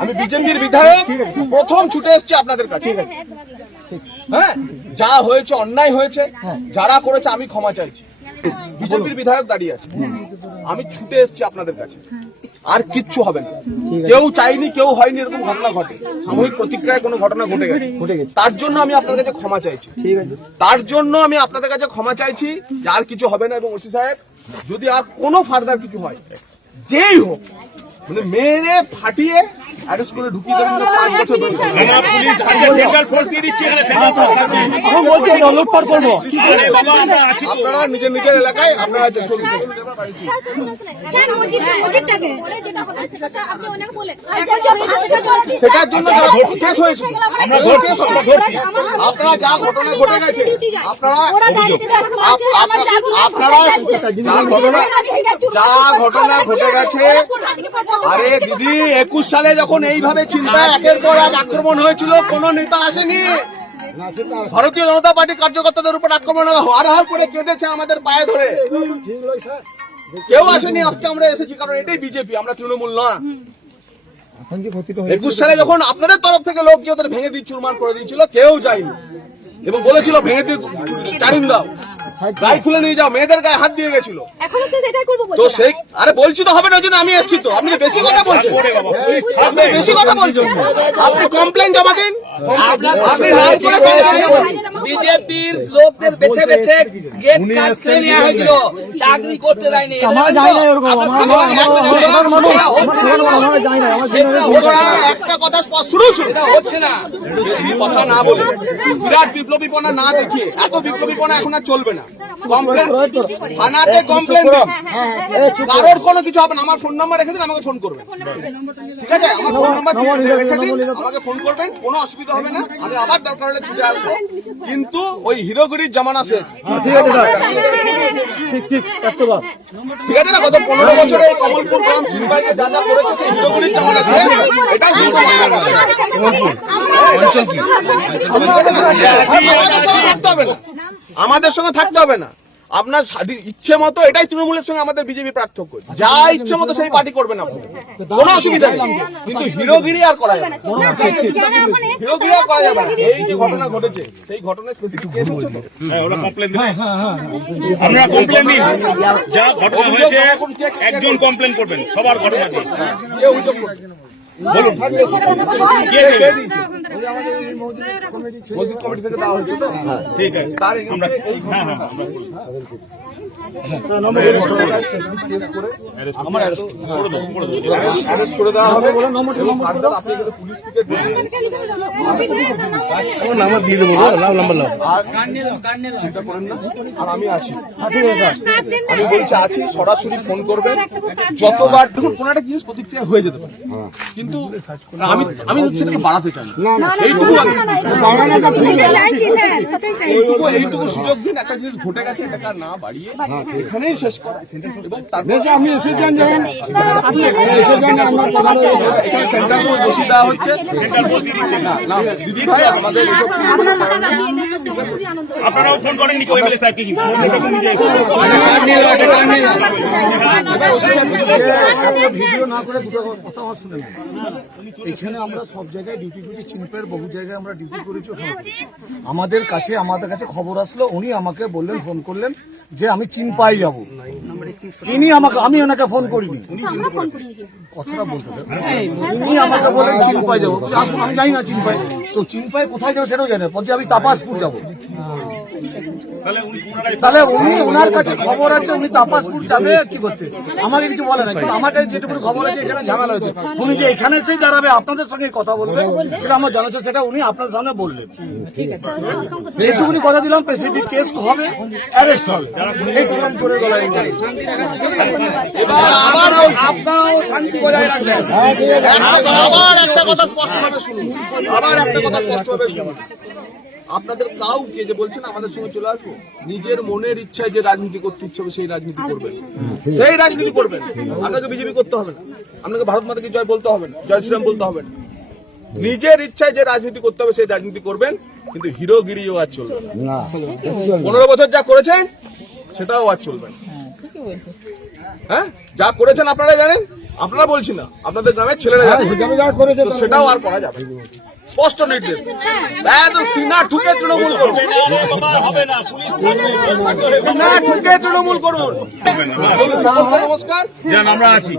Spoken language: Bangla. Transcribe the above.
আমি বিজেপির বিধায়ক, প্রথম ছুটে এসেছি আপনাদের কাছে। হ্যাঁ, যা হয়েছে অন্যায় হয়েছে, যারা করেছে আমি ক্ষমা চাইছি। বিজেপির বিধায়ক দাঁড়িয়ে আছে, আমি ছুটে এসেছি আপনাদের কাছে। আর কিচ্ছু হবে না, কেউ চাইনি, কেউ হয়নি এরকম ঘটনা ঘটে, সাময়িক প্রতিক্রিয়ায় কোনো ঘটনা ঘটে গেছে, তার জন্য আমি আপনাদের কাছে ক্ষমা চাইছি। ঠিক আছে, তার জন্য আমি আপনাদের কাছে ক্ষমা চাইছি যে আর কিছু হবে না। এবং ওসি সাহেব, যদি আর কোনো ফার্দার কিছু হয়, যেই হোক, মানে মেরে ফাটিয়ে অ্যারেস্ট করে ঢুকিয়ে দেবেন না, 5 বছর সেন্ট্রাল ফোর্স দিয়ে দিচ্ছে, আপনারা নিজের নিজের এলাকায় আপনারা সেটার জন্য কেস হয়েছে, আপনারা যা ঘটনা ঘটে গেছে, আপনারা যা ঘটনা ঘটে গেছে। আরে দিদি, 21 সালে যখন এইভাবে চিন্তায় একের পর এক আক্রমণ হয়েছিল, কোন নেতা আসেনি। ভারতীয় জনতা পার্টি কার্যকর্তাদের উপর আক্রমণ হার করে কেঁদেছে আমাদের পায়ে ধরে, কেউ আসেনি। আজকে আমরা এসেছি কারণ এটাই বিজেপি, আমরা তৃণমূল না। 21 সালে যখন আপনাদের তরফ থেকে লোক গিয়ে ওদের ভেঙে দিয়ে চুরমার করে দিয়েছিল, কেউ যায়নি এবং বলেছিল ভেঙে দিয়ে চারিন দাও, গায়ে খুলে নিয়ে যাও, মেয়েদের গায়ে হাত দিয়ে গেছিল। তো সেই আরে বলছি তো হবে না, জন্য আমি এসেছি। তো আপনি বেশি কথা বলছেন, আপনি বেশি কথা বলছেন। আপনি কমপ্লেন জমা দিন, আপনি নাম করে বিজেপির লোকদের বেছে বেছে গেট কাজ করে নেওয়া হয়েছিল, চাকরি করতে দেয়নি। একটা কথা স্পষ্ট শুরু হচ্ছে না, বেশি কথা না বলে, বিরাট বিপ্লবীপনা না দেখিয়ে, এত বিপ্লবীপনা এখন আর চলবে না। কমপ্লেন থানাতে কমপ্লেন দিন, কারোর কোনো কিছু হবে না। আমার ফোন নাম্বার রেখে দিন, আমাকে ফোন করবেন, ঠিক আছে? আমার ফোন নাম্বার রেখে দিন, আমাকে ফোন করবেন, কোনো অসুবিধা হবে না। আমি আবার দরকার হলে ছুটে আসবো, কিন্তু ওই হিরোগিরির জামানা শেষ। ঠিক আছে ঠিক আছে না? গত 15 বছরে কমলপুর গ্রাম চিন্তায় যা যা করেছে, সেই হিরোগিরির জামানা শেষ। এটাই আমাদের সঙ্গে থাকতে হবে না। আপনার ইচ্ছে মতো, এটাই তৃণমূলের সঙ্গে আমাদের বিজেপি পার্থক্য। যা ইচ্ছে মতো সেই পার্টি করবেন আপনি, কোনো অসুবিধা নেই, কিন্তু হিরোগিরি আর করা যাবে না। হিরোগিরি আর করা যাবে না। এই যে ঘটনা ঘটেছে, সেই ঘটনায় স্পেসিফিক কেস হচ্ছে তো, ওরা কমপ্লেন দিন, আমরা কমপ্লেন দিন, যা ঘটনা হয়েছে একজন কমপ্লেন করবেন, সবার ঘটনা দিন। কেউ অভিযোগ করছে না, বলুন কে দিয়েছে? মসজিদ কমিটি থেকে দেওয়া হয়েছে তো, ঠিক আছে, তার আমরা এই ঘটনা অ্যারেস্ট করে দেওয়া হবে। আপনি পুলিশ পিকেট নাম্বার দিয়ে দেবো, চিন্তা করেন না। আর আমি আছি, আমি বলছি আছি, সরাসরি ফোন করবেন যতবার। দেখুন, কোন একটা জিনিস প্রতিক্রিয়া হয়ে যেতে পারে, কিন্তু আমি সেটাকে বাড়াতে চাই না। এইটুকু সুযোগ দিন, একটা জিনিস ঘটে গেছে, এটাকে না বাড়িয়ে এখানেই শেষ করা। এবং তারপর আপনি এসেছেন, এখানে সেন্ট্রাল ফোর্স বেশি দেওয়া হচ্ছে, দিদি ভাই আমাদের আপনারাও ফোন করেননি কেউ এমএলএ সাহেবকে? কিন্তু ভিডিও না করে দুটো কথা আমার শুনে নেন। এখানে আমরা সব জায়গায় ডিউটি চিনপের বহু জায়গায় আমরা ডিউটি করেছি। আমাদের কাছে খবর আসলো, উনি আমাকে বললেন, ফোন করলেন যে আমি চিনপাই যাবো। আমি ওনাকে ফোন করিনি, কথাটা বলতে উনি আমাকে বললেন চিনপাই যাবো। আসুন, আমি জানি না চিনপাই, তো চিনপাই কোথায় যাবো সেটাও জানে, বলছে আমি তাপাসপুর যাবো। তাহলে উনি, ওনার কাছে খবর আছে, উনি তাপাসপুর যাবে কি করতে, আমাকে কিছু বলে না। কিন্তু আমার কাছে যেটুকু খবর আছে, এখানে ঝামেলা হয়েছে, উনি যে এখানে এসেই দাঁড়াবে, আপনাদের সঙ্গে কথা বলবে, সেটা আমার জানা আছে, সেটা উনি আপনার সামনে বললেন। এইটুকুনি কথা দিলাম, স্পেসিফিক কেস হবে, অ্যারেস্ট হবে, এইটুকুনি জোরে গলায়। আবার একটা কথা স্পষ্টভাবে শুনুন, আপনাদের কাউকে যে বলছেন আমাদের সঙ্গে চলে আসবো, নিজের মনের ইচ্ছায় যে রাজনীতি করতে ইচ্ছে হবে সেই রাজনীতি করবেন, সেই রাজনীতি করবেন। আপনাকে বিজেপি করতে হবে না, আপনাকে ভারত মাতাকে জয় বলতে হবে না, জয় শ্রীরাম বলতে হবে না। নিজের ইচ্ছায় যে রাজনীতি করতে হবে সেই রাজনীতি করবেন, কিন্তু হিরোগিরিও আর চলবে না। 15 বছর যা করেছেন সেটাও আর চলবে না। হ্যাঁ, যা করেছেন আপনারা জানেন, আপনারা বলছি না, আপনাদের গ্রামের ছেলেরা যাবে, তো সেটাও আর করা যাবে না। স্পষ্ট নির্দেশ। সিনা ঠুকে তৃণমূল করুন, সিনা ঠুকে তৃণমূল করুন। নমস্কার। আমরা আছি।